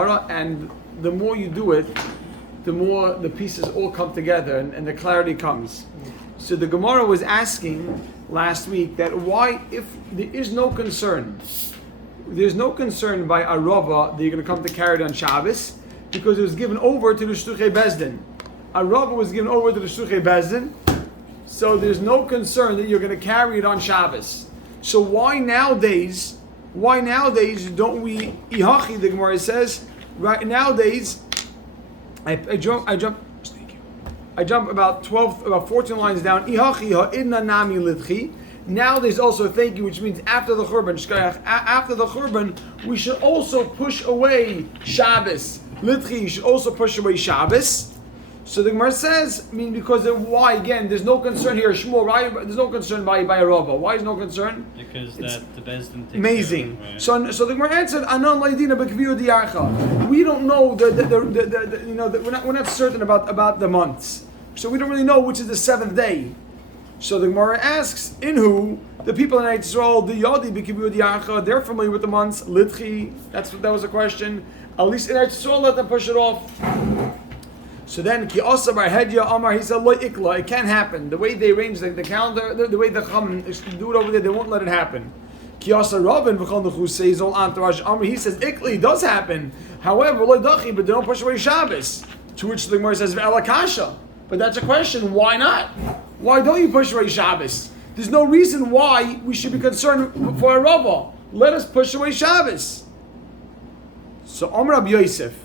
and the more you do it, the more the pieces all come together and the clarity comes. So the Gemara was asking last week that why, if there is no concern, there's no concern by Arava that you're going to come to carry it on Shabbos, because it was given over to the Shtuchei Bezdin. Arava was given over to the Shtuchei Bezdin, so there's no concern that you're going to carry it on Shabbos. So why nowadays don't we, Ihachi, the Gemara says, right nowadays, I jump about 14 lines down, Ihachi ha'idna nami lidchi. Now there's also thank you, which means after the Churban, we should also push away Shabbos. Lidchi, you should also push away Shabbos. So the Gemara says, because of why, again, there's no concern here, Shmuel, right? There's no concern by a Rava. Why is no concern? Because the Bezdin takes amazing. Right? So the Gemara answered, Anan Laidina B'Kviyu Diarcha. We don't know we're not certain about the months. So we don't really know which is the seventh day. So the Gemara asks, in who? The people in Israel, the Yodi B'Kviyu Diarcha, they're familiar with the months. Litchi, that was a question. At least in Israel, let them push it off. So then, Ki Asa Bar Hedya Amar, he said, Lo Ikla, it can't happen. The way they arrange the calendar, the way the Chum do it over there, they won't let it happen. Ki Asa Rabin, V'chol Nechu says, Ol Antaraj Amar, he says, Ikla, it does happen. However, Lo Dachi, but they don't push away Shabbos. To which the Gemara says, V'ela Kasha. But that's a question, why not? Why don't you push away Shabbos? There's no reason why we should be concerned for a Rava. Let us push away Shabbos. So, Amar Rabbi Yosef.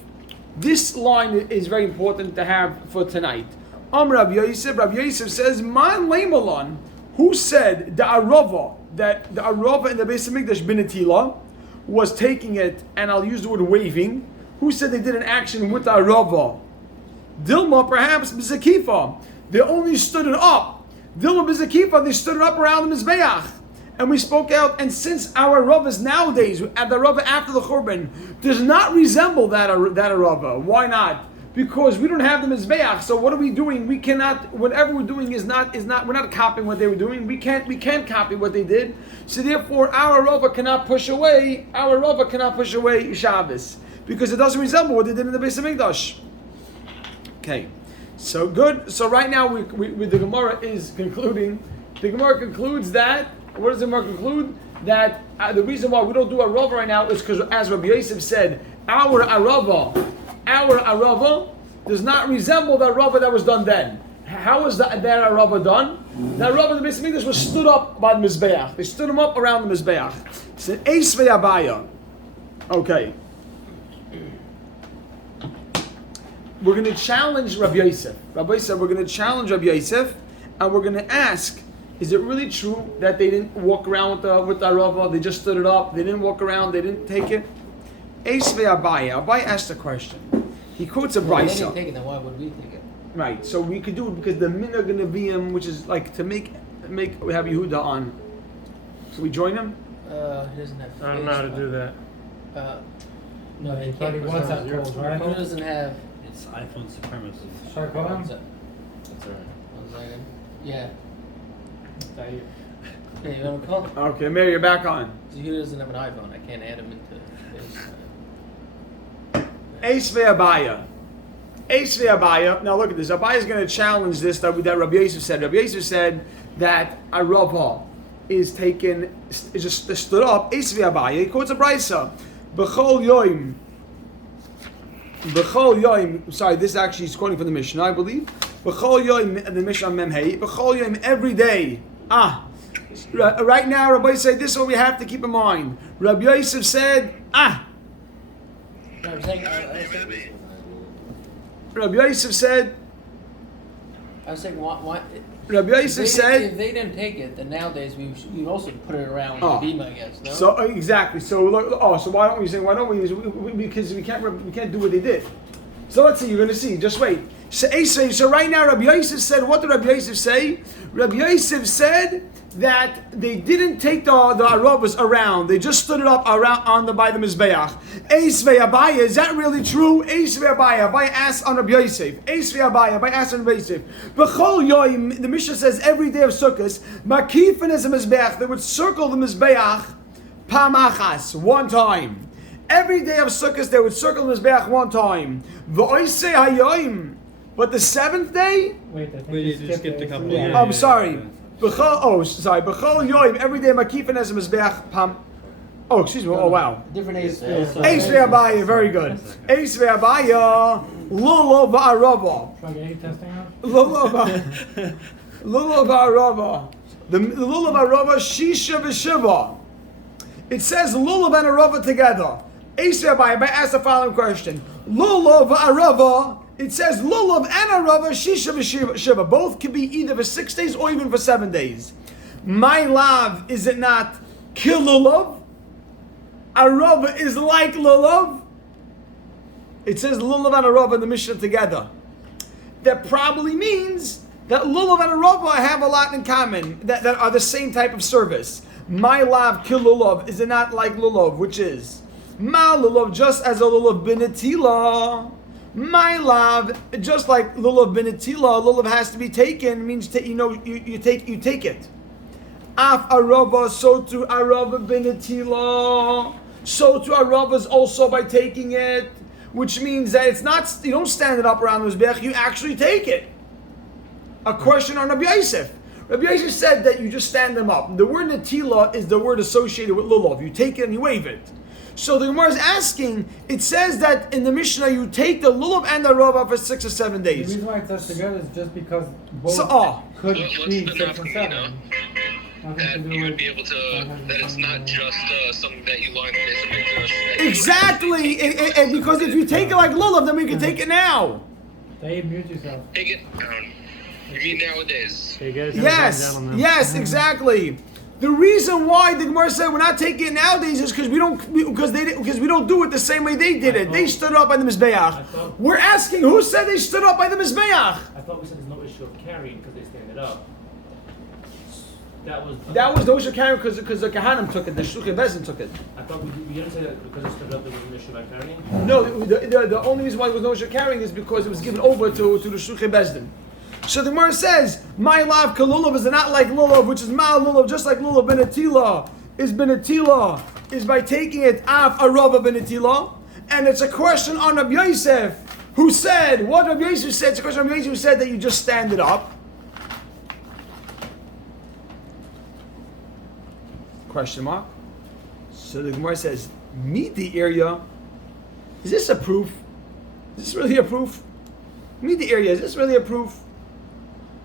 This line is very important to have for tonight. Rabbi Yosef says, Man Leimalon, who said the Arava in the Beis Hamikdash Binatila was taking it, and I'll use the word waving. Who said they did an action with the Arava? Dilma, perhaps Bizakifa. They only stood it up. Dilma Bizakifa, they stood it up around the Mizbeach. And we spoke out, and since our Ravas nowadays, and the Rava after the Churban, does not resemble that Rava. Why not? Because we don't have the Mizbeach. So what are we doing? We cannot. Whatever we're doing is not. We're not copying what they were doing. We can't copy what they did. So therefore, our Rava cannot push away. Our Rava cannot push away Shabbos because it doesn't resemble what they did in the Beis Hamikdash. Okay, so good. So right now, the Gemara is concluding. The Gemara concludes that. What does the Gemara conclude? That the reason why we don't do a Rava right now is because, as Rabbi Yosef said, our Arava does not resemble the Rava that was done then. How was that Arava done? That Rava in the Beis Hamikdash was stood up by the Mizbeach. They stood him up around the Mizbeach. It's an Eis Ve'Abaya. Okay. We're going to challenge Rabbi Yosef. Rabbi said we're going to challenge Rabbi Yosef, and we're going to ask, is it really true that they didn't walk around with the Arava? They just stood it up. They didn't walk around. They didn't take it. Eis Ve'Abaya. Abai asked a question. He quotes a brisa. Well, they didn't take it, then why would we take it? Right. So we could do it because the Minhag Nevi'im, which is like to make we have Yehuda on. So we join him. He doesn't have. I don't know how to do that. No, he thought he can't. wants that yours, right? He doesn't have. It's iPhone supremacy. Sorry, call him? That's alright. 1 second. Yeah. Tahir. Yeah, you want to call? Okay, Mary, you're back on. So he doesn't have an iPhone. I can't add him into his. Eis Ve'Abaya. Eis Ve'Abaya. Now look at this. Abaya is going to challenge this that Rabbi Yosef said. Rabbi Yosef said that a Rava is just stood up. Eis Ve'Abaya. He quotes a brisa. B'chol yoim. Sorry, this actually is quoting from the Mishnah, I believe. B'chol yoim, the Mishnah Memhei. B'chol yoim, every day. Right now, Rabbi said this is what we have to keep in mind. Rabbi Yosef said, Rabbi Yosef said. I was saying, why? Rabbi Yosef said, if they didn't take it, then nowadays we also put it around with the beam, I guess. No? So exactly. So why don't we say? Why don't we? Because we can't do what they did. So let's see. You're going to see. Just wait. So right now, Rabbi Yosef said. What did Rabbi Yosef say? Rabbi Yosef said that they didn't take the Aravas around. They just stood it up around by the Mizbeach. Eis Ve'Abaya, is that really true? Eis Ve'Abaya. Abai asked on Rabbi Yosef. Eis Ve'Abaya. Abai asked on Rabbi Yosef. B'chol yoim, the Mishnah says every day of Sukkot, Makifin is a Mizbeach. They would circle the Mizbeach pamachas, one time. Every day of Sukkot they would circle the Mizbeach one time. V'oisei hayoim. But the seventh day, Wait, I think Wait, you you skipped a it. couple. Yeah. I'm sorry. B'chol yoim. Every day makifin as a Mizbeach pam. Oh, excuse me. Oh, wow. Different Ace. Eis ve'abaya. Very good. Eis ve'abaya. Lulav va'arava. Should I get any testing out? Lulav va'arava. The lulav va'arava shisha v'shiva. It says lulav and arava together. Eis ve'abaya. I ask the following question. Lulav va'arava. It says lulav and arava shisha v'shiva. Both can be either for 6 days or even for 7 days. My love, is it not kilulav? Arava is like lulav. It says lulav and arava in the Mishnah together. That probably means that lulav and arava have a lot in common, that are the same type of service. My lulav kil lulav, is it not like lulav, which is ma lulav, just as a lulav binatila. My lulav, just like lulav binatila, lulav has to be taken, means you take it. Af arava, so to arava binatila. So to arava is also by taking it, which means that it's not, you don't stand it up around the Mizbeach, you actually take it. A question on Rabbi Yosef. Rabbi Yosef said that you just stand them up. The word natila is the word associated with lulav. You take it and you wave it. So the Gemara is asking, it says that in the Mishnah you take the lulav and the arava for 6 or 7 The days. reason why it's touched together is just because both could What's be the 6 and 7. nafkamina Nothing that to do you would with be able to, that it's not just something that you learned basically just Exactly, and because if you take it like lulav, then we can take it now. They mute yourself. take it down. You mean nowadays? Hey guys, Yes, exactly. The reason why the Gemara said we're not taking it nowadays is because we don't do it the same way they did it. They stood up by the Mizbeach. We're asking who said they stood up by the Mizbeach. I thought we said there's no issue of carrying because they stand it up. That was no issue carrying because the Kahanim took it, the Shluchim Bezin took it. I thought we didn't say that because they stood up there was an issue about carrying. No, the only reason why there was no issue carrying is because it was given over to the Shluchim Bezdin. So the Gemara says, my lulav kalulav is not like lulav, which is ma lulav, just like lulav benatila is by taking it off arava benatila. And it's a question on Rabbi Yosef, who said, what Rabbi Yosef said, it's a question on Rabbi Yosef who said that you just stand it up. Question mark. So the Gemara says, meet the area. Is this a proof? Is this really a proof? Meet the area. Is this really a proof?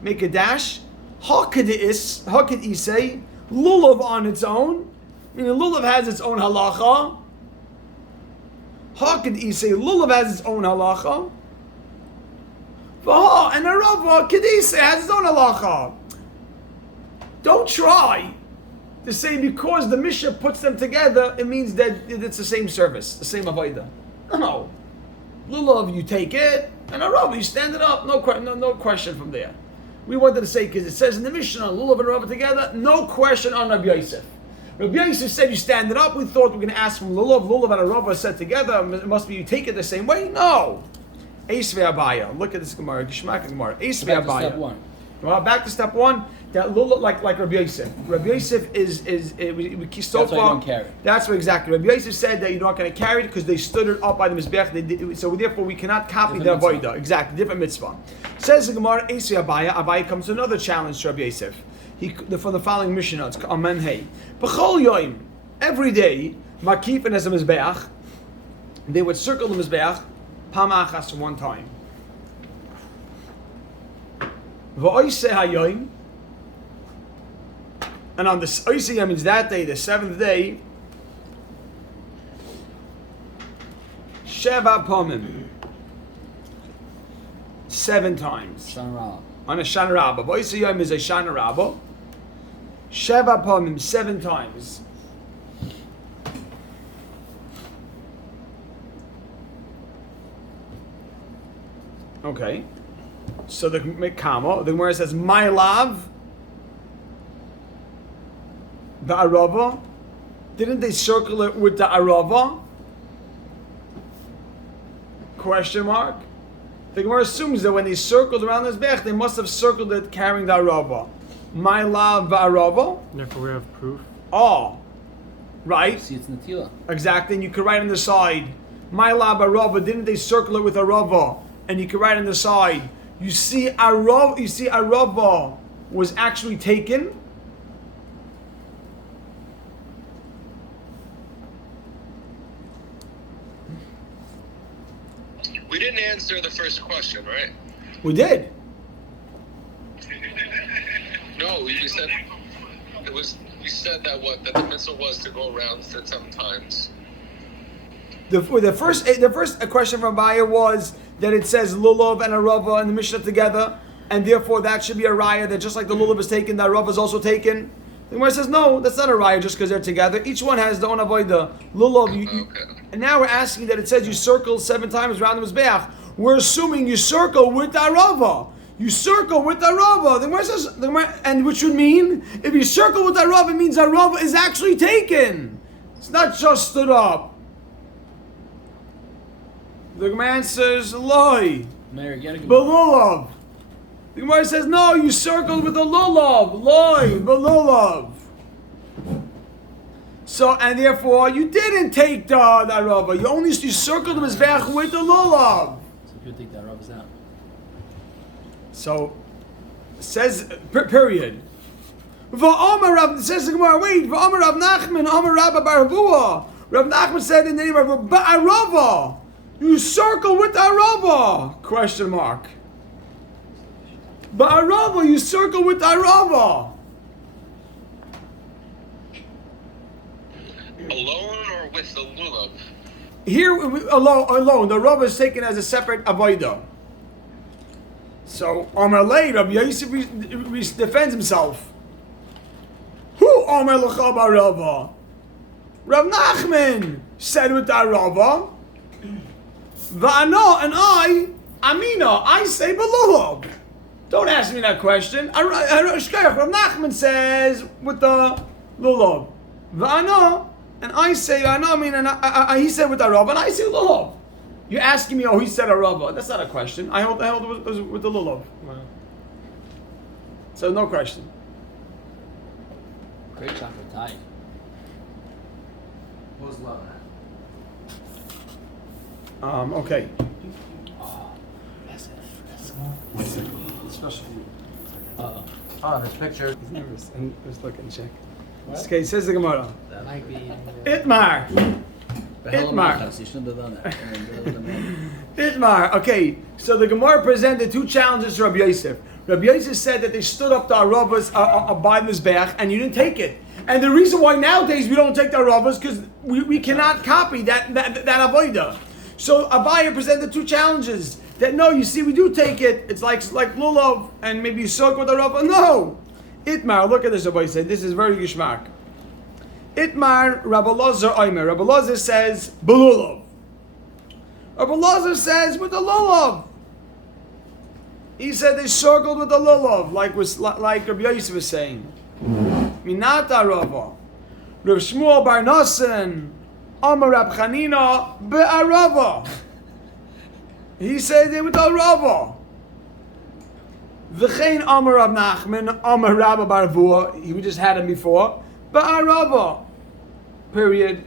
Make a dash. How could he say lulav on its own? I mean, lulav has its own halacha. How could he say lulav has its own halacha? And arava kedisa has its own halacha. Don't try to say because the Mishnah puts them together, it means that it's the same service, the same avodah. No. Lulav, you take it, and arava, you stand it up. No question from there. We wanted to say, because it says in the Mishnah, lulav and arava together, no question on Rabbi Yosef. Rabbi Yosef said you stand it up. We thought we were going to ask from lulav and arava are said together. It must be you take it the same way. No. Eis ve'abaya. Look at this Gemara. Geshmak Gemara. Eis ve'abaya. Step 1. Well, back to step 1. That lulav, like Rabbi Yosef. Rabbi Yosef is so That's why you far. don't carry. That's what exactly. Rabbi Yosef said that you're not going to carry it because they stood it up by the mizbech. So therefore, we cannot copy Different the mitzvah. avodah. Exactly, different mitzvah. Says the Gemara, Eisi Abaya. Abaya comes to another challenge to Rabbi Yosef. From the following Mishnah, it's Amen Hey. B'chol yoim, every day, makif and as a mizbeach, they would circle the mizbeach, pamachas one time. V'oiseh hayoim. And on the Oisiyah means that day, the 7th day, Sheva Pomim, 7 times. Shanra. On a Shana Rabbah. Oisiyah is a Shana Rabbah. Sheva Pomim, 7 times. Okay. So the Gemara says, my love. The arava, didn't they circle it with the arava? Question mark. The Gemara assumes that when they circled around this bech, they must have circled it carrying the arava. My love, the arava. Therefore, we have proof. Oh, right? See, it's Natila. Exactly, and you could write on the side, my laba rava, didn't they circle it with a rava? And you could write on the side, you see a rava was actually taken. We didn't answer the first question, right? We did. No, you said it was. You said that the mitzvah was to go around 7 times. The first question from Abaya was that it says lulav and a rava and the Mishnah together, and therefore that should be a raya that just like the lulav is taken, that rava is also taken. The Gemara says no, that's not a raya just because they're together. Each one has their own avodah. Lulav, and now we're asking that it says you circle 7 times around the mizbeach. We're assuming you circle with the rava. You circle with the rava. The Gemara says, and which would mean if you circle with the rava, it means the rava is actually taken. It's not just stood up. The Gemara answers, Loi. Belulav. The Gemara says, no, you circled with the lulav. Loi, belulav. So, and therefore, you didn't take the rava. You circled the mizbeach with the lulav. So if you take that rubber's out. So, says, period. V'omer Rav, says the Gemara, wait, v'omer Rav Nachman, omer Rabba bar Huvua. Rav Nachman said in the name of Ba'arava. You circle with Arava? Question mark. Ba'arava, you circle with Arava. Alone or with the lulav? Here, alone. The Rava is taken as a separate avodah. So, Amalei, Rabbi Yosef defends himself. Who Amar L'cha Ba'arava? Rav Nachman said with Arava. Va'ano and I say belulav. Don't ask me that question. Rav Nachman says with the lulav. Va'ano and I say he said with the rava and I say lulav. You're asking me, he said a rava. That's not a question. I held it was with the lulav. Wow. So no question. Great chocolate tie. What was love at? Okay. Especially. Uh-oh. Oh, this picture. He's nervous. And just look and check. Okay, says the Gemara. That might be. Itmar. Itmar. You shouldn't have done that. Itmar. Okay, so the Gemara presented 2 challenges to Rabbi Yosef. Rabbi Yosef said that they stood up the Aravas by the Mizbeach and you didn't take it. And the reason why nowadays we don't take the Aravas because we cannot copy that Avodah. So Abaya presented 2 challenges. That no, you see, we do take it. It's like lulav, and maybe you soak with the rava. No, Itmar. Look at this. Abaya said this is very gishmak. Itmar Rabbi Lazar Omer. Rabbi Lazar says belulav. Rabbi Lazar says with the lulav. He said they circled with the lulav, like Rabbi Yosef was saying. Minata rava. Rav Shmuel bar Nasan. Amar Rab Chanina be'arava. He said they with the rava. V'chein Amar Rav Nachman Amar Rabba bar Huvua. We just had him before. Be'arava. Period.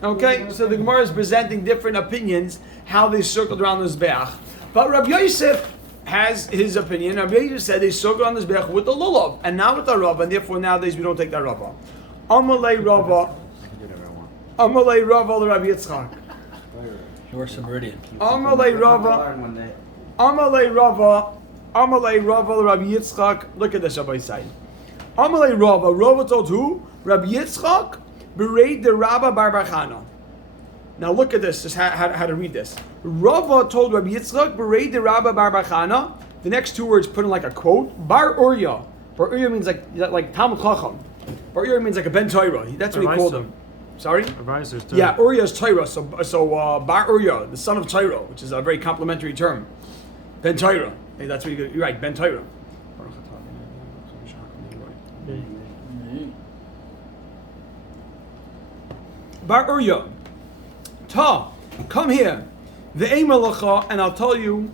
Okay, so the Gemara is presenting different opinions how they circled around the Mizbeach. But Rabbi Yosef has his opinion. Rabbi Yosef said they circled around the Mizbeach with the lulav and not with the rava, and therefore nowadays we don't take that rava. Amalei rava. Amalei rava Rabbi Yitzchak. North Meridian. Amalei rava. Amalei rava. Amalei rava Rabbi Yitzchak. Look at this Rabbi side. Amalei rava. Rava told who? Rabbi Yitzchak. Berei de Rabba bar Chana. Now look at this. Just how to read this. Rava told Rabbi Yitzchak. Berei de Rabba bar Chana. The next 2 words put in like a quote. Bar Urya. Bar Urya means like Talmud Chacham. Bar Urya means like a Ben Torah. That's what he called him. Sorry? Yeah, Uriah is Torah. So Bar Uriah, the son of Torah, which is a very complimentary term. Ben Torah. Hey, that's what you're right, Ben Torah. Bar Uriah. Ta, come here. The Eimalacha, and I'll tell you,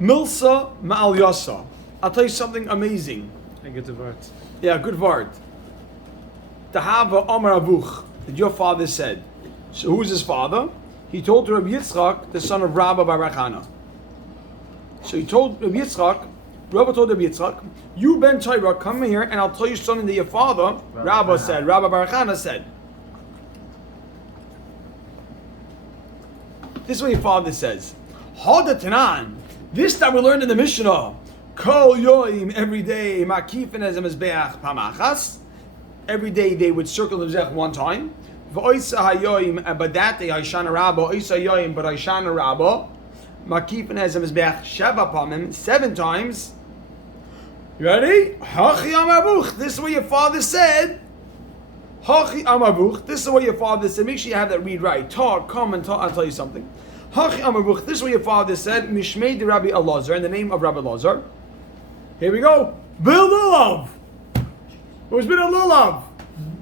Milsa Ma'al Yasa. I'll tell you something amazing. I get the word. Yeah, good word. Tahava Amar Avuch. that your father said. So who is his father? He told to Rabbi Yitzchak, the son of Rabba bar Chana. So he told Rabbi Yitzchak, Rabba told Rabbi Yitzchak, you Ben Torah, come here and I'll tell you something that your father, Rabba said, Rabba bar Chana said. This is what your father says. Hoda Tanan. This that we learned in the Mishnah. Kol yoim, every day, makifin as a mizbeach pamachas. Every day they would circle the mizbeach one time. V'oisa hayoim, but that day Aishana Rabba, oisa yoim, but Aishana Rabba, makifin as a mizbeach sheva pamim, 7 times. You ready? Hachi amabuch. This is what your father said. Hachi amabuch. This is what your father said. Make sure you have that read right. Talk, come and talk. I'll tell you something. Hachi amabuch. This is what your father said. Mishmei de Rabbi Elazar, in the name of Rabbi Elazar. Here we go. Bill Lulav. Who's been a Lulav?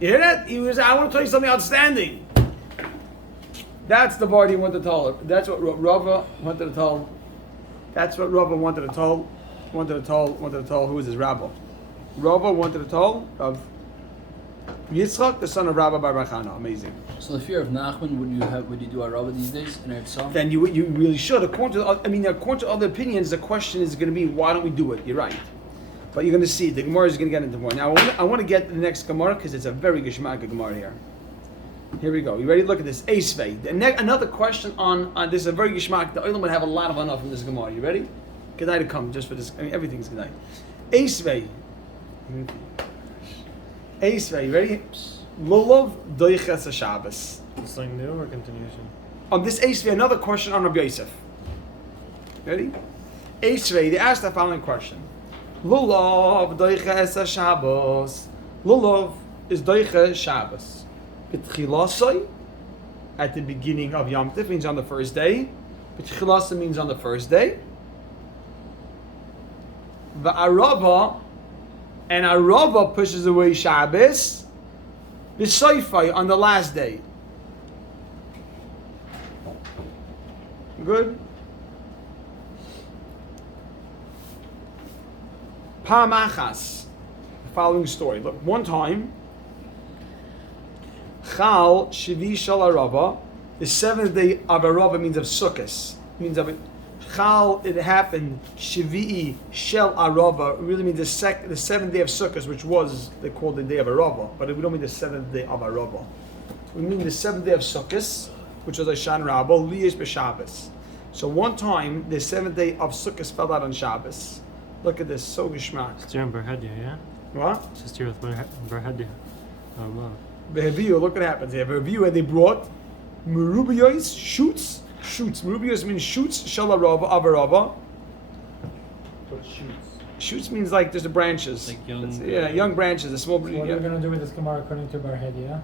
You hear that? I want to tell you something outstanding. That's the part he wanted to tell her. That's what Rava wanted to tell. That's what Rava wanted to tell. Wanted to tell. Who is his rabbi? Rava wanted to tell of Yitzchak, the son of Rabba bar Chana. Amazing. So the fear of Nachman, would you do a Rabba these days in Eretz Yisrael? Then you really should. According to other opinions, the question is going to be, why don't we do it? You're right. But you're going to see, the Gemara is going to get into more. Now, I want to get to the next Gemara because it's a very Geshmak Gemara here. Here we go. You ready? Look at this. Eisvei. Another question on this is a very Geshmak. The Olam would have a lot of enough from this Gemara. You ready? Kedai to come just for this. Everything's Kedai. Eisvei. Eisvei. You ready? Lulav doiches Shabbos. Something new or continuation? On this Eisvei, another question on Rabbi Yosef. Ready? Eisvei, they asked the following question. Lulav doiches Shabbos. Lulav is doiches Shabbos. B'tchilasai, at the beginning of Yom Tov, means on the first day. B'tchilasai means on the first day. V'arava, and Arava pushes away Shabbos. B'soifai, on the last day. Good? Pamachas, the following story. Look, one time, Chal Shivi Shal Arava, the 7th day of Arava means of Sukkot. Means of it. Chal, it happened. Shivi Shel Arava really means the 7th day of Sukkot, which was they called the day of Arava, but we don't mean the 7th day of Arava. We mean the 7th day of Sukkot, which was Ashan Rabba, Liyesh b'Shabbos. So one time the 7th day of Sukkot fell out on Shabbos. Look at this, so geschmack. It's here in Berhedia, yeah? What? It's just here with Berhedia. Oh, wow. Behavior, look what happens here. Behavior, and they brought merubiyos, shoots. Merubiyos means shoots, shalarava, avarava. What shoots? Shoots means like there's the branches. Like young, young branches, the small. So what are we going to do with this Gemara according to Barhedia?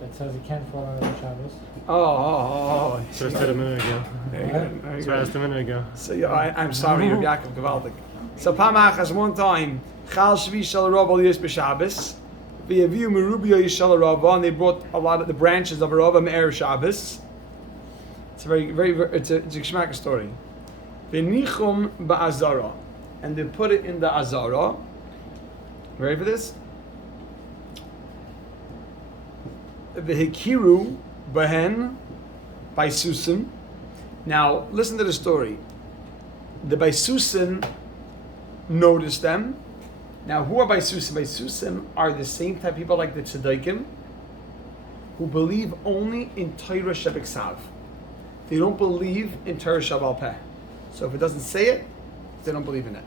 That says it can't fall under the Shabbos. Oh. So I said a minute ago. Very So I asked a minute ago. So yeah, I'm sorry, Rabbi Yaakov Gavaldik. So Pamachas one time, Chal Shvi Shalarava Yis B'Shabbos. V'yaviu Merubiyos Shalarava, and they brought a lot of the branches of Arava Me'er Shabbos. It's a it's a Geshmak story. V'nichum ba'azara, and they put it in the azara. Ready for this? V'hikiru behen by Susan. Now listen to the story. The Baisusim noticed them. Now, who are Baisusim? Baisusim are the same type of people like the Tzaddikim who believe only in Torah Shebeksav. They don't believe in Torah Shabal Peh. So if it doesn't say it, they don't believe in it.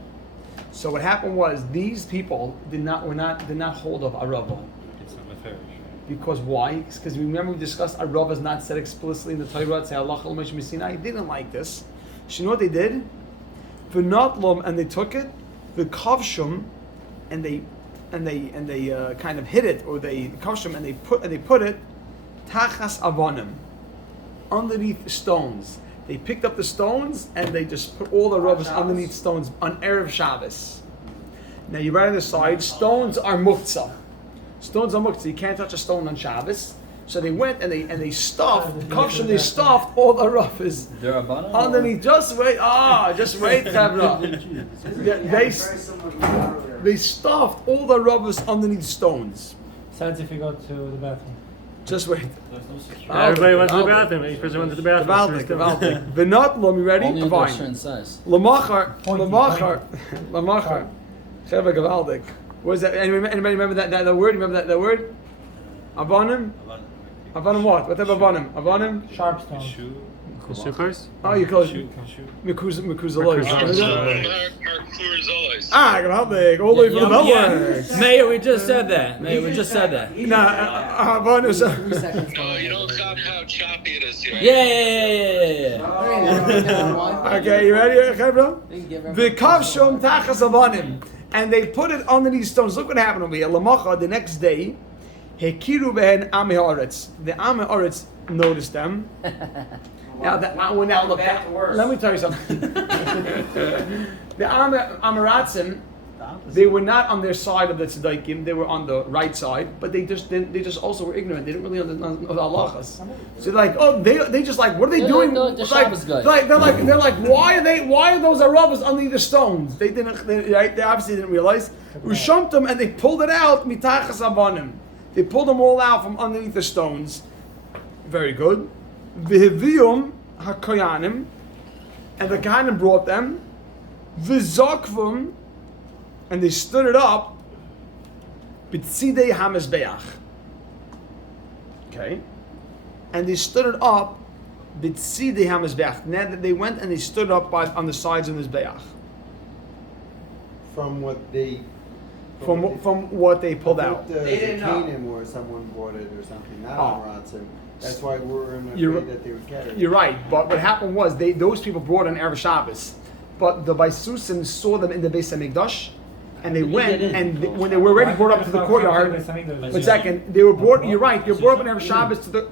So what happened was these people did not hold of Arava. It's not my favorite. Because why? Because remember we discussed Arava is not said explicitly in the Torah. It's Allah Al Moshe Sinai. They didn't like this. So you know what they did? V'natlom, and they took it. The kavshum, and they kind of hid it, or they kavshum, and they put it tachas avonim, underneath stones. They picked up the stones and they just put all the rubbish underneath stones on Erev Shabbos. Now you write on the side, stones are muktzah. Stones are muktzah. You can't touch a stone on Shabbos. So they went and they stuffed they stuffed all the rubbish underneath. Just wait, Chavra. They stuffed all the rubbish underneath stones. Besides if you go to the bathroom. Just wait. Everybody went to the bathroom. Each person went to the bathroom. Gewaltig. V'not lo, you ready? Only into a Fine. certain size. Lamachar. Pointy. Cheva gewaltig. What is that? Anybody remember that word? Remember that word? Avanim? Avanim what? What type of avanim? Avanim? Sharp stone. The shukars? Oh, you call it Shoot. Mekuzalois. Ah, gewaltig. All the way from the Beltway. Mayor, we just said that. Nah, avanim is... Oh, you don't cop how choppy it is here. Yeah. Okay, you ready, Chevra? The V'kavshom tachas avanim. And they put it under these stones. Look what happened over here. Lamacha, the next day, hekiru behen am haaretz. The am haaretz noticed them. Now, look. Let me tell you something. The Amaratzim, they were not on their side of the tzedaikim. They were on the right side, but they just also were ignorant. They didn't really know the halachas. So they're like, oh, they just like, what are they doing? The Shabbos guy. They're like, why are those aravas under the stones? They obviously didn't realize. Ushamtum them and they pulled it out mitachas avanim. They pulled them all out from underneath the stones. Very good. V'hiviyum hakoyanim, and the kohanim brought them. V'zakvum, and they stood it up. B'tzidei hamizbeach. Okay, and they stood it up. B'tzidei hamizbeach. Now that they went and they stood up on the sides of the mizbeach. From what they... From what they pulled out. They didn't know. Or someone bought it or something. Not Amaratzim. That's why we're afraid that they would carry it. You're right, but what happened was those people brought on Erev Shabbos, but the Baisusim saw them in the Beis Hamikdash, and they went, and when they were already brought up to the courtyard, one second, they were brought. You're right, they were brought up in Erev Shabbos to the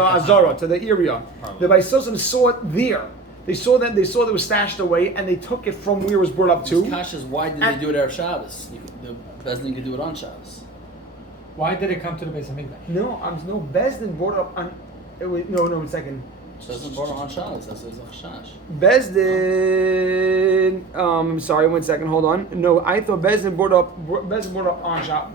Azara, to the area. The Baisusim saw it there. They saw that it was stashed away, and they took it from where it was brought up to. Kashas, why did they do it Erev Shabbos? The Bezdin could do it on Shabbos. Why did it come to the Beis Hamikdash? No, Bezdin brought up on. No, 1 second. So it doesn't brought it on Shabbos. That's a Chash. Bezdin. I'm sorry. 1 second. Hold on. No, I thought Bezdin brought up on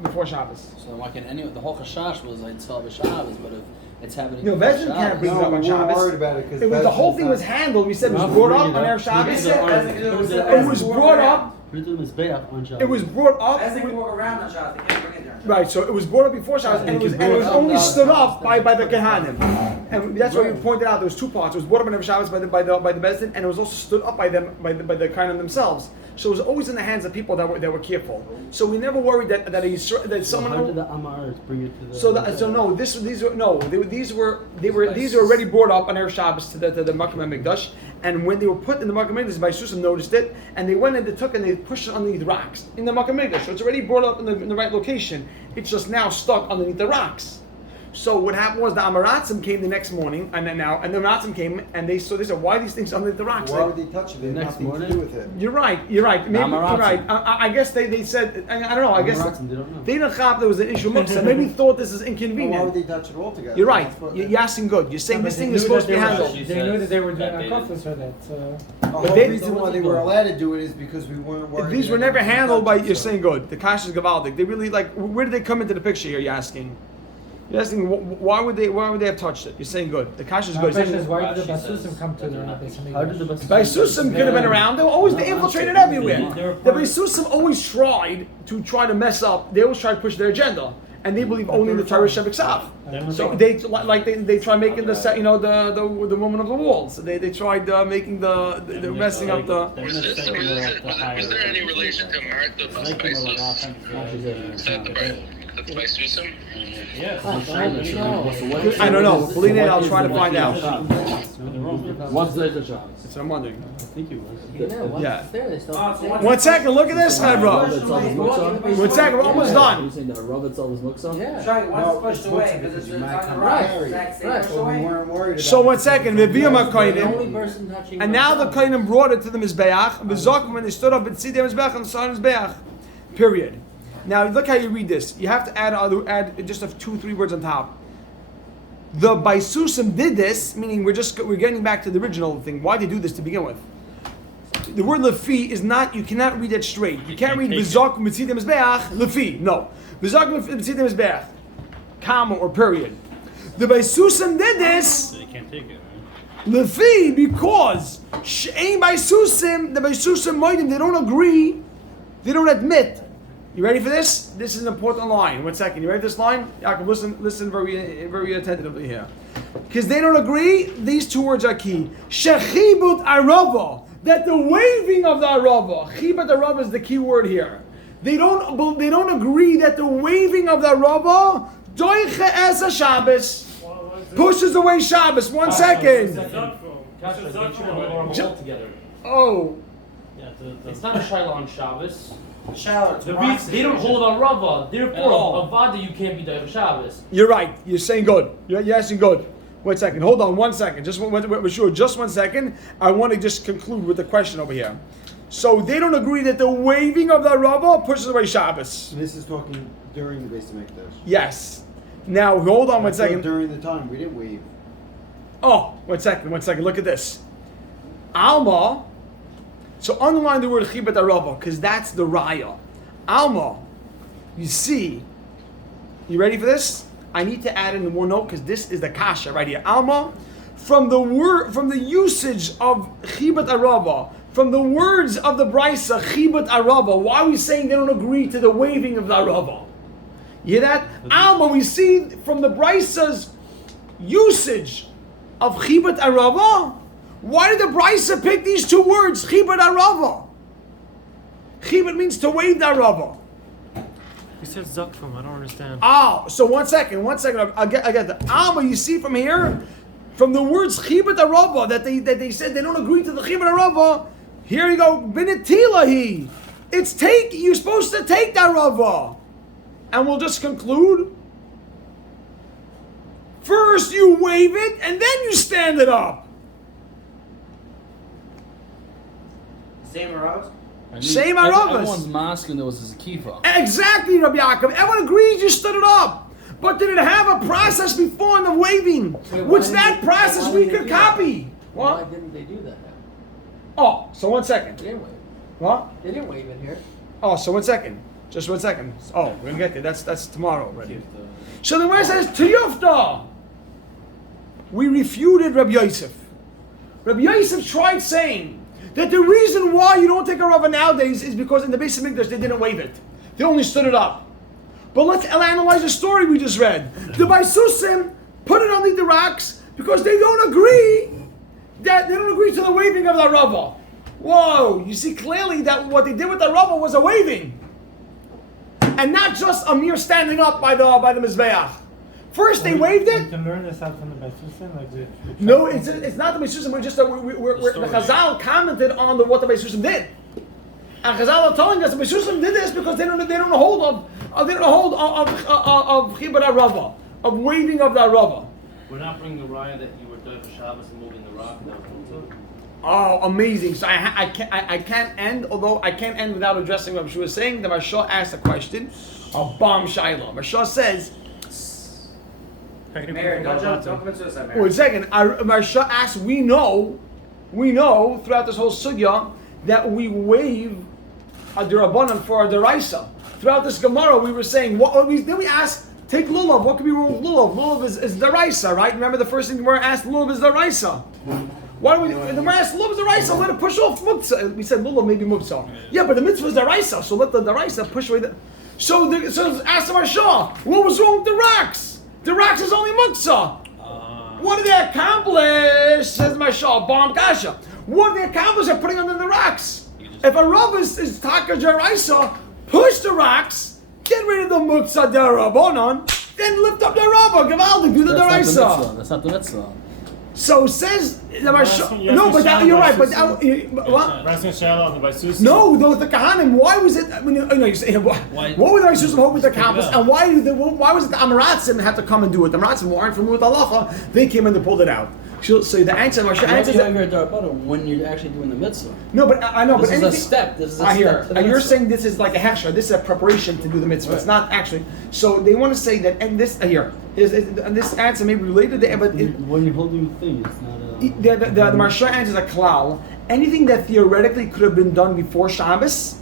before Shabbos. So why can the whole Chash was like 12 Shabbos, but if it's happening. No, Bezdin can't bring it up on Shabbos. Worried about it because The whole thing was handled. We said it was brought up on Erev Shabbos. It was brought up. It was brought up. As they can walk around on Shabbos, they can't bring it there. Right, so it was brought up before Shabbos, and it was only stood up by the Kehanim, and that's why we pointed out there was two parts. It was brought up on Erev Shabbos by the Bezdin, and it was also stood up by them by the Kehanim themselves. So it was always in the hands of people that were careful. So we never worried that someone. How did the Amaris bring it to the? These were already brought up on Erev Shabbos to the Makam Mikdash, and when they were put in the Makam Mikdash, Baisusim noticed it, and they went and they took and they pushed it underneath rocks in the Makam Mikdash. So it's already brought up in the right location. It's just now stuck underneath the rocks. So what happened was the Amaratzim came the next morning, and the Amaratzim came and they said, "Why are these things underneath the rocks?" Why would they touch it? They had nothing to do with it. You're right. Maybe you're right. I guess they said. I don't know. I guess they didn't have there was an issue. Maybe thought this is inconvenient. Well, why would they touch it all together? You're right. You're asking good. You're saying this thing is supposed to be handled. They knew that they were doing a kofus for that. The whole reason why they were allowed to do it is because we weren't worried. These were never handled by. You're saying good. The Kash is Gavaldik. They really like. Where did they come into the picture here? You're asking. You're asking why would they have touched it? You're saying good. The Kash is good. The question is why did the Baisusim come to the Beis Hamikdash? How did the Baisusim could have been around. They infiltrated everywhere. The Baisusim always tried to mess up. They always try to push their agenda, and they believe only in the Torah Shebek Sav. So they try making the woman of the walls. They tried making the messing up the. Was there any relation to Martha Baisus? Is that the Baisusim? Yeah. I don't know. Believe me, I'll try to find out. What's the Shabbos? That's what I'm wondering. I think it was. Yeah. 1 second, look at this, bro. 1 second, we're almost done. You saying that Robert always looks up? Yeah. Try once pushed away because it's on the right. So we weren't worried about So 1 second, V'viyam The only HaKoynim, person touching. and now the Koynim brought it to the Mizbeach, V'zokim, when they stood up and see the Mizbeach on the side of the Mizbeach. Period. Now look how you read this. You have to add just 2-3 words on top. The Baisusim did this, meaning we're getting back to the original thing. Why did they do this to begin with? The word lefi is not. You cannot read it straight. You can't read v'zok mitzidem mizbeach lefi. No, v'zok mitzidem mizbeach, comma or period. The Baisusim did this. They can't take it, right? Lefi, because She'ein Baisusim, the Baisusim Moedim, they don't agree, they don't admit. You ready for this? This is an important line. 1 second. You ready for this line? Yaakov, listen very attentively here. Because they don't agree, these two words are key. Shechibut arava, that the waving of the arava, chibut arava is the key word here. They don't agree that the waving of the arava doiche es a Shabbos, pushes away Shabbos. 1 second. Oh. It's not a Shiloh on Shabbos. Shower. They don't hold on Rava. Therefore, Avada, you can't be there for Shabbos. You're right. You're saying good. You're asking good. 1 second. Hold on 1 second. Just 1 second. I want to just conclude with the question over here. So they don't agree that the waving of the Rava pushes away Shabbos. This is talking during the Beis Hamikdash. Yes. Now hold on 1 second. During the time we didn't wave. Oh, 1 second. Look at this. Alma. So underline the word chibet arava because that's the raya. Alma. You see. You ready for this? I need to add in one note because this is the kasha right here. Alma, from the usage of chibet arava, from the words of the brisa chibet arava. Why are we saying they don't agree to the waving of the arava? You hear that? Alma, we see from the brisa's usage of chibet arava. Why did the brisa pick these two words? Chibet arava. Chibet means to wave the arava. You said zakfum. I don't understand. Oh, so 1 second. I get that. Alma, you see from here, from the words chibet arava that they said they don't agree to the chibet arava. Here you go. Binetilahi. You're supposed to take the arava, and we'll just conclude. First you wave it, and then you stand it up. Same arrows? Same aravas. Everyone's masking there was his kifa. Exactly, Rabbi Yaakov. Everyone agrees you stood it up. But did it have a process before in the waving? Which that process we could copy. Why What? didn't they do that? Oh, so 1 second. They didn't wave. What? They didn't wave in here. Oh, so 1 second. Just 1 second. Oh, we're gonna get there. That's tomorrow already. So the word says Tiyufta. We refuted Rabbi Yosef. Rabbi Yosef tried saying that the reason why you don't take a rava nowadays is because in the Beis Hamikdash they didn't wave it. They only stood it up. But let's analyze the story we just read. The Baisusim put it underneath the rocks because they don't agree to the waving of the rava. Whoa, you see clearly that what they did with the rava was a waving. And not just a mere standing up by the Mizbeach. First they waved it. You can learn this out from the Baisusim, like No, it's not the Baisusim. We're just the Chazal commented on what the Baisusim did, and Chazal are telling us the Baisusim did this because they don't hold of Chibur Arava, of waving of the Arava. We're not bringing the raya that you were doing for Shabbos and moving the rock. That was Oh, amazing! So I can't end, although I can't end without addressing what she was saying. The Marsha asked a question, a bomb Shiloh. Marsha says. Mary, don't commit suicide, Mary. Wait a second. Marsha asks, we know throughout this whole sugya that we wave a derabanan for a deraisa. Throughout this Gemara, we were saying, then we asked, take lulav. What could be wrong with lulav? Lulav is deraisa, right? Remember the first thing the Gemara asked, lulav is deraisa. Why do we? The Gemara asked, lulav is deraisa. Let it push off muktzah. We said lulav maybe muktzah. Yeah, but the mitzvah is deraisa, so let the deraisa push away the. So ask the Marsha, what was wrong with the rocks? The rocks is only muktzah. What did they accomplish? Says Marsha, bomb kasha. What did they accomplish by putting under the rocks? If a rav is taka jaraisa, push the rocks, get rid of the muktzah derabanan, then lift up the rava, gavaldik, do the deraisa. That's not the mitzvah. So says the Marsha. No, but you're right. But what? No, the Kahanim. Why was it? I mean, you say what were the Rishus hoping to accomplish, and why was it the Amaratzim had to come and do it? The Amaratzim who aren't familiar with halacha, they came and they pulled it out. So the answer, Marsha answers that when you're actually doing the mitzvah. No, but I know. This but is anything, a step. This is a I hear. step to the And you're mitzvah. saying this is like a hechsher. This is a preparation to do the mitzvah. Right. It's not actually. So they want to say that, and this here is this answer may be related to, but when you're holding the thing, it's not a. the Marsha answers a klal. Anything that theoretically could have been done before Shabbos,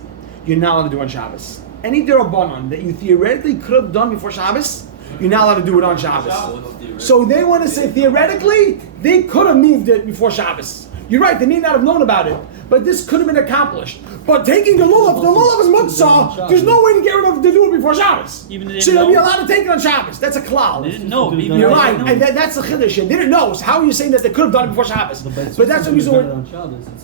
you're not allowed to do on Shabbos. Any derabanan that you theoretically could have done before Shabbos, you're not allowed to do it on Shabbos. So they want to say theoretically they could have moved it before Shabbos. You're right, they may not have known about it, but this could have been accomplished. But taking the lulav is mutzah, there's no way to get rid of to do it before Shabbos. So they'll be allowed to take it on Shabbos. That's a klal. They didn't know. You're right, and that's the chiddush. They didn't know. So how are you saying that they could have done it before Shabbos? But that's what he's doing.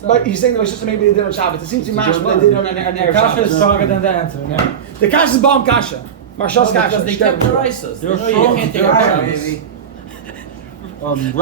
But he's saying that it's just maybe they did it on Shabbos. It seems to be mashma they did it on Erev Kasha is Shabbos. stronger than the answer. Yeah. The kasha is Baum kasha. Marshal's kasha. Because they kept their isos. They're You can't take Alright, Shabbos. baby. Rav